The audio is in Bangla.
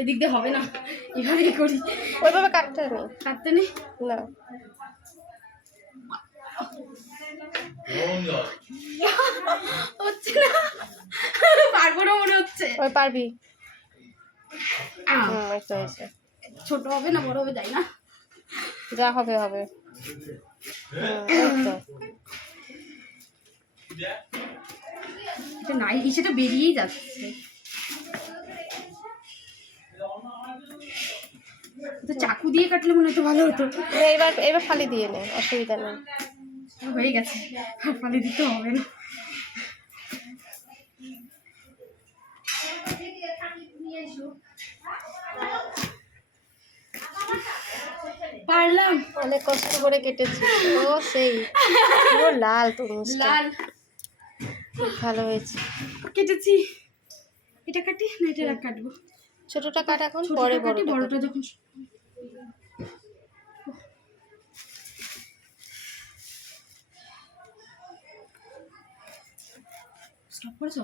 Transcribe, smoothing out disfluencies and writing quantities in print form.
এদিক দিয়ে হবে না, এভাবেই করি। ওইভাবে কাটতে নেই, কাটতে নেই না। হচ্ছে না, পারবো না মনে হচ্ছে। ওই পারবি। এই তো হয়েছে। ছোট হবে না বড় হবে যাই না, যা হবে হবে। এই তো। এটা নাই, সেটা বেরিয়েই যাচ্ছে। তো চাকু দিয়ে কাটলে মনে হতো ভালো হতো। এবার এবার ফালি দিয়ে নে, অসুবিধা নেই। হয়ে গেছে, আর ফালি দিতে হবে না। পারলাম, অনেক কষ্ট করে কেটেছি। ও সেই পুরো লাল তরমুজটা, লাল খুব ভালো হয়েছে। কেটেছি। এটা কাটি না এটা কাটবো? ছোটটা কাট এখন, ছোটটা পরে কাটি, বড়টা বড়টা যখন। স্টপ করেছো?